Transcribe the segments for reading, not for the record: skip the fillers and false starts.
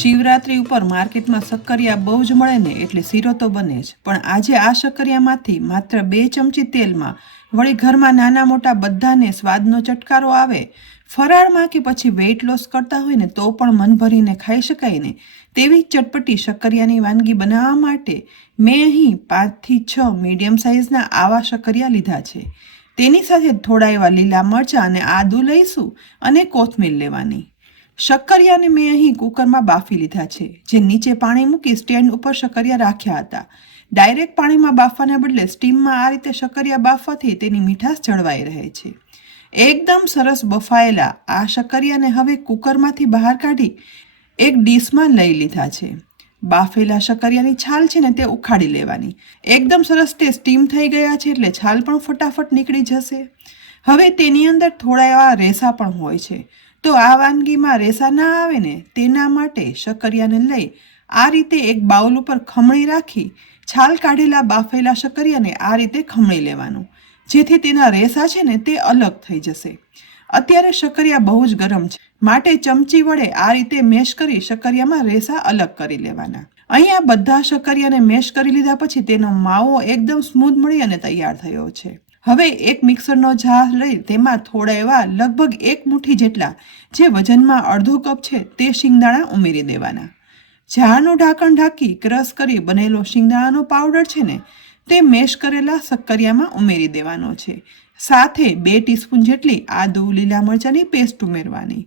શિવરાત્રી ઉપર માર્કેટમાં શક્કરિયા બહુ જ મળે ને એટલે શીરો તો બને જ, પણ આજે આ શક્કરિયામાંથી માત્ર 2 ચમચી તેલમાં વળી ઘરમાં નાના મોટા બધાને સ્વાદનો ચટકારો આવે, ફરાળમાં કે પછી વેઇટ લોસ કરતા હોય ને તો પણ મન ભરીને ખાઈ શકાય ને તેવી ચટપટી શક્કરિયાની વાનગી બનાવવા માટે મેં અહીં 5 થી 6 મીડિયમ સાઇઝના આવા શક્કરિયા લીધા છે. તેની સાથે થોડા એવા લીલા મરચાં અને આદું લઈશું અને કોથમીર લેવાની. શક્કરિયાને મેં અહીં કુકરમાં બાફી લીધા છે, જે નીચે પાણી મૂકી સ્ટેન્ડ ઉપર શક્કરિયા રાખ્યા હતા. ડાયરેક્ટ પાણીમાં બાફવાના બદલે સ્ટીમમાં આ રીતે શક્કરિયા બાફવાથી તેની મીઠાશ જળવાઈ રહે છે. એકદમ સરસ બફાયેલા આ શક્કરિયાને હવે કુકરમાંથી બહાર કાઢી એક ડીશમાં લઈ લીધા છે. બાફેલા શક્કરિયાની છાલ છે ને તે ઉખાડી લેવાની. એકદમ સરસ તે સ્ટીમ થઈ ગયા છે એટલે છાલ પણ ફટાફટ નીકળી જશે. હવે તેની અંદર થોડા એવા રેસા પણ હોય છે, તો આ વાનગીમાં રેસા ના આવે ને તેના માટે શક્કરિયાને લઈ આ રીતે એક બાઉલ ઉપર ખમણી રાખી છાલ કાઢેલા બાફેલા શક્કરિયાને આ રીતે ખમણી લેવાનું, જેથી તેના રેસા છે ને તે અલગ થઈ જશે. અત્યારે શક્કરિયા બહુ જ ગરમ છે, માટે ચમચી વડે આ રીતે મેશ કરી શક્કરિયામાં રેસા અલગ કરી લેવાના. અહીંયા બધા શક્કરિયાને મેશ કરી લીધા પછી તેનો માવો એકદમ સ્મૂથ મળી અને તૈયાર થયો છે. હવે એક મિક્સરનો જાર લઈ તેમાં થોડા એવા લગભગ 1 મુઠ્ઠી જેટલા, જે વજનમાં અડધો કપ છે તે શિંગદાણા ઉમેરી દેવાના. જારનું ઢાંકણ ઢાંકી ક્રશ કરી બનેલો શિંગદાણાનો પાવડર છે ને તે મેશ કરેલા શક્કરિયામાં ઉમેરી દેવાનો છે. સાથે 2 ટીસ્પૂન જેટલી આદુ લીલા મરચાંની પેસ્ટ ઉમેરવાની.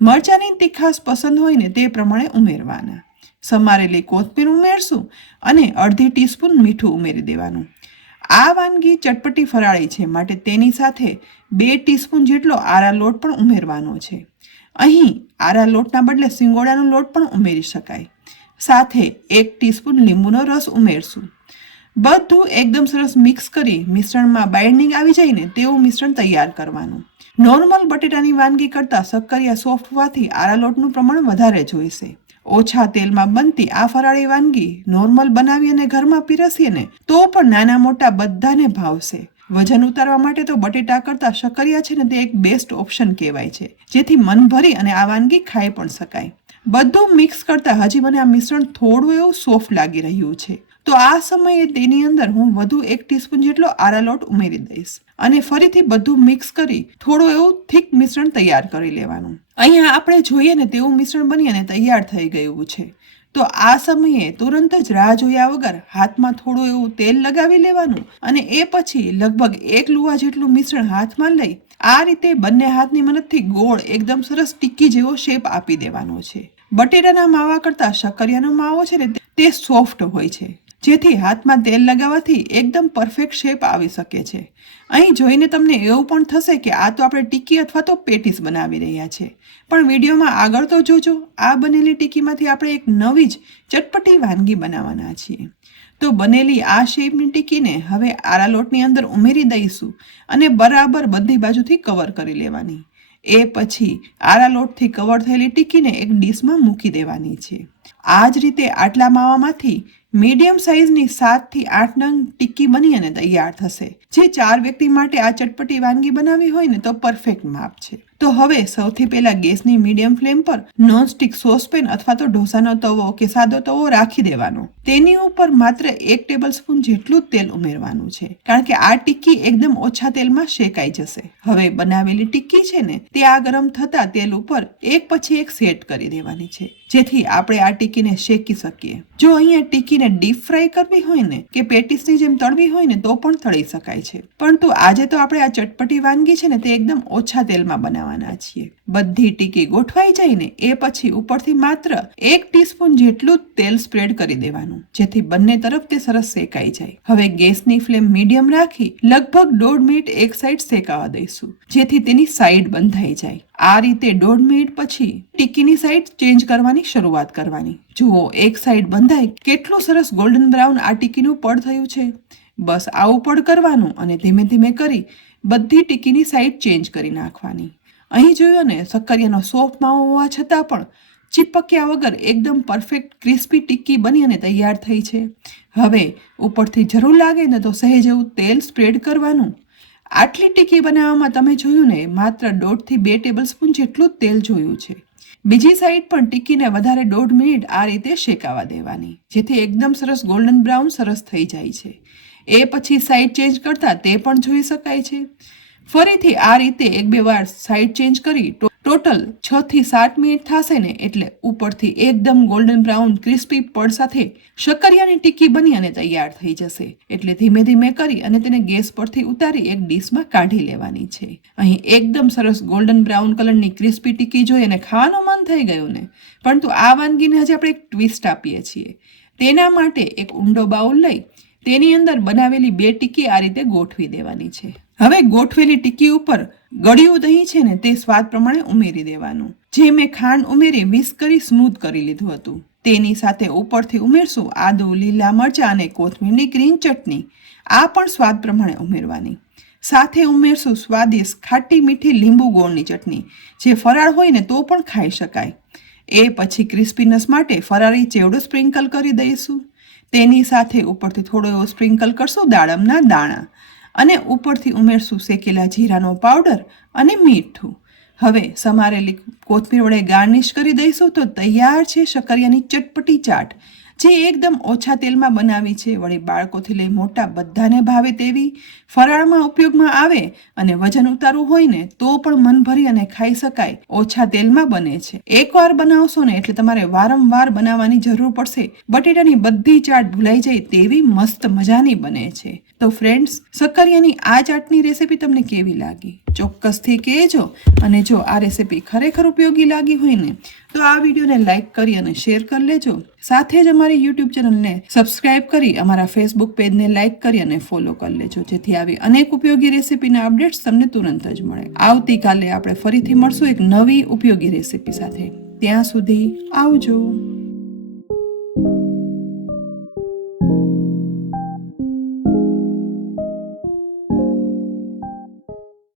મરચાંની તીખાશ પસંદ હોય ને તે પ્રમાણે ઉમેરવાના. સમારેલી કોથમીર ઉમેરશું અને અડધી ટીસ્પૂન મીઠું ઉમેરી દેવાનું. આ વાનગી ચટપટી ફરાળી છે, માટે તેની સાથે 2 ટીસ્પૂન જેટલો આરા લોટ પણ ઉમેરવાનો છે. અહીં આરા લોટના બદલે સિંગોડાનો લોટ પણ ઉમેરી શકાય. સાથે 1 ટીસ્પૂન લીંબુનો રસ ઉમેરશું. બધું એકદમ સરસ મિક્સ કરી મિશ્રણમાં બાઇન્ડિંગ આવી જાય ને તેવું મિશ્રણ તૈયાર કરવાનું. નોર્મલ બટેટાની વાનગી કરતાં શક્કરિયા સોફ્ટ હોવાથી આરા લોટનું પ્રમાણ વધારે જોઈશે. ઓછા તેલમાં બનતી આ ફરાળી વાનગી નોર્મલ બનાવી અને ઘરમાં પીરસીએ ને તો પણ નાના મોટા બધાને ભાવશે. વજન ઉતારવા માટે તો બટેટા કરતાં શક્કરિયા છે ને તે એક બેસ્ટ ઓપ્શન કહેવાય છે, જેથી મન ભરી અને આ વાનગી ખાઈ પણ શકાય. બધું મિક્સ કરતાં હજી મને આ મિશ્રણ થોડું એવું સોફ્ટ લાગી રહ્યું છે, તો આ સમયે તેની અંદર હું વધુ 1 ટીસ્પૂન જેટલો આરા લોટ ઉમેરી દઈશ અને ફરીથી બધું મિક્સ કરી થોડું એવું થીક મિશ્રણ તૈયાર કરી લેવાનું. અહીંયા આપણે જોઈએ ને તેવું મિશ્રણ બની અને તૈયાર થઈ ગયું છે, તો આ સમયે તુરંત જ રાહ જોયા વગર હાથમાં થોડું એવું તેલ લગાવી લેવાનું અને એ પછી લગભગ 1 લુવા જેટલું મિશ્રણ હાથમાં લઈ આ રીતે બંને હાથની મદદથી ગોળ એકદમ સરસ ટિક્કી જેવો શેપ આપી દેવાનો છે. બટેટાના માવા કરતાં શક્કરિયાનો માવો છે ને તે સોફ્ટ હોય છે, જેથી હાથમાં તેલ લગાવવાથી એકદમ પરફેક્ટ શેપ આવી શકે છે. અહીં જોઈને તમને એવું પણ થશે કે આ તો આપણે ટિક્કી અથવા તો પેટીસ બનાવી રહ્યા છે, પણ વિડીયોમાં આગળ તો જોજો. આ બનેલી ટિક્કીમાંથી આપણે એક નવી જ ચટપટી વાનગી બનાવવાના છીએ. તો બનેલી આ શેપની ટિક્કીને હવે આરા લોટની અંદર ઉમેરી દઈશું અને બરાબર બધી બાજુથી કવર કરી લેવાની. એ પછી આરા લોટથી કવર થયેલી ટિક્કીને એક ડીશમાં મૂકી દેવાની છે. આ જ રીતે આટલા માવામાંથી મીડિયમ સાઇઝની 7 થી 8 નંગ ટિક્કી બની અને તૈયાર થશે, જે 4 વ્યક્તિ માટે આ ચટપટી વાનગી બનાવી હોય ને તો પરફેક્ટ માપ છે. તો હવે સૌથી પહેલા ગેસની મીડિયમ ફ્લેમ પર નોનસ્ટિક સોસપેન અથવા તો ઢોસાનો તવો કે સાદો તવો રાખી દેવાનો. તેની ઉપર માત્ર 1 ટેબલસ્પૂન જેટલું તેલ ઉમેરવાનું છે, કારણ કે આ ટિક્કી એકદમ ઓછા તેલમાં શેકાઈ જશે. હવે બનાવેલી ટિક્કી છે ને તે આ ગરમ થતા તેલ ઉપર એક પછી એક સેટ કરી દેવાની છે, જેથી આપણે આ ટિક્કીને શેકી શકીએ. જો અહીંયા ટિક્કીને ડીપ ફ્રાય કરવી હોય ને કે પેટીસની જેમ તળવી હોય ને તો પણ તળી શકાય છે, પરંતુ આજે તો આપણે આ ચટપટી વાનગી છે ને તે એકદમ ઓછા તેલમાં બનાવવાના છીએ. બધી ટિક્કી ગોઠવાઈ જાય ને એ પછી ઉપરથી માત્ર 1 ટીસ્પૂન જેટલું તેલ સ્પ્રેડ કરી દેવાનું, જેથી બંને તરફ તે સરસ શેકાઈ જાય. હવે ગેસની ફ્લેમ મીડિયમ રાખી લગભગ 1.5 મિનિટ એક સાઈડ શેકાવા દઈશું, જેથી તેની સાઈડ બંધાઈ જાય. આ રીતે 1.5 મિનિટ પછી ટિક્કીની સાઈડ ચેન્જ કરવાની શરૂઆત કરવાની. જુઓ, એક સાઈડ બંધાય કેટલું સરસ ગોલ્ડન બ્રાઉન આ ટિક્કીનું પડ થયું છે. બસ આવું પડ કરવાનું અને ધીમે ધીમે કરી બધી ટિક્કીની સાઈડ ચેન્જ કરી નાખવાની. અહીં જોયું ને, શક્કરિયાનો સોફ્ટ માવો હોવા છતાં પણ ચીપક્યા વગર એકદમ પરફેક્ટ ક્રિસ્પી ટિક્કી બની અને તૈયાર થઈ છે. હવે ઉપરથી જરૂર લાગે ને તો સહેજ એવું તેલ સ્પ્રેડ કરવાનું. આટલી ટિક્કી બનાવવામાં તમે જોયું ને માત્ર 1.5 થી 2 ટેબલસ્પૂન જેટલું તેલ જોયું છે. બીજી સાઈડ પણ ટીકીને વધારે 1.5 મિનિટ આ રીતે શેકાવા દેવાની, જેથી એકદમ સરસ ગોલ્ડન બ્રાઉન સરસ થઈ જાય છે. એ પછી સાઈડ ચેન્જ કરતા તે પણ જોઈ શકાય છે. ફરીથી આ રીતે 1-2 વાર સાઈડ ચેન્જ કરી ટોટલ 6 થી 7 મિનિટ થશે ને એટલે ઉપરથી એકદમ ગોલ્ડન બ્રાઉન ક્રિસ્પી પડ સાથે શક્કરિયાની ટીકી બની અને તૈયાર થઈ જશે. એટલે ધીમે ધીમે કરી અને તેને ગેસ પરથી ઉતારી એક ડીશમાં કાઢી લેવાની છે. અહીં એકદમ સરસ ગોલ્ડન બ્રાઉન કલરની ક્રિસ્પી ટીકી જોઈ અને ખાવાનું મન થઈ ગયું ને. પરંતુ આ વાનગીને હજી આપણે એક ટ્વિસ્ટ આપીએ છીએ. તેના માટે એક ઊંડો બાઉલ લઈ તેની અંદર બનાવેલી 2 ટીકી આ રીતે ગોઠવી દેવાની છે. હવે ગોઠવેલી ટીકી ઉપર ગળ્યું દહીં છે ને તે સ્વાદ પ્રમાણે ઉમેરી દેવાનું. જે મેં ખાંડ ઉમેરી વિસ્ક કરી સ્મૂથ કરી લીધું હતું. તેની સાથે ઉપરથી ઉમેરશું આદુ, લીલા મરચાં અને કોથમીરની ગ્રીન ચટણી. આ પણ સ્વાદ પ્રમાણે ઉમેરવાની. સાથે ઉમેરશું સ્વાદિષ્ટ ખાટી મીઠી લીંબુ ગોળની ચટણી, જે ફરાળ હોય ને તો પણ ખાઈ શકાય. એ પછી ક્રિસ્પીનેસ માટે ફરાળી ચેવડો સ્પ્રિંકલ કરી દઈશું. તેની સાથે ઉપરથી થોડો એવો સ્પ્રિંકલ કરશું દાડમના દાણા અને ઉપરથી ઉમેરશું શેકેલા જીરાનો પાવડર અને મીઠું. હવે સમારેલી કોથમીર વડે ગાર્નિશ કરી દઈશું તો તૈયાર છે શક્કરિયાની ચટપટી ચાટ, જે એકદમ ઓછા તેલમાં બનાવી છે. વળી બાળકોથી લઈ મોટા બધાને ભાવે તેવી, ફરાળમાં ઉપયોગમાં આવે અને વજન ઉતારવું હોય ને તો પણ મન ભરી અને ખાઈ શકાય. ઓછા તેલમાં બને છે. એકવાર બનાવશો ને એટલે તમારે વારંવાર બનાવવાની જરૂર પડશે. બટેટાની બધી ચાટ ભૂલાઈ જાય તેવી મસ્ત મજાની બને છે. તો ફ્રેન્ડ્સ, શક્કરિયાની આ ચાટની રેસીપી તમને કેવી લાગી ચોક્કસથી કહેજો. અને જો આ રેસીપી ખરેખર ઉપયોગી લાગી હોય ને તો આ વિડીયોને લાઇક કરી અને શેર કરી લેજો. સાથે જ અમારી યુટ્યુબ ચેનલને સબસ્ક્રાઇબ કરી અમારા ફેસબુક પેજને લાઇક કરી અને ફોલો કરી લેજો, જેથી આવી અનેક ઉપયોગી રેસીપીના અપડેટ્સ તમને તુરંત જ મળે. આવતીકાલે આપણે ફરીથી મળશું એક નવી ઉપયોગી રેસીપી સાથે. ત્યાં સુધી આવજો.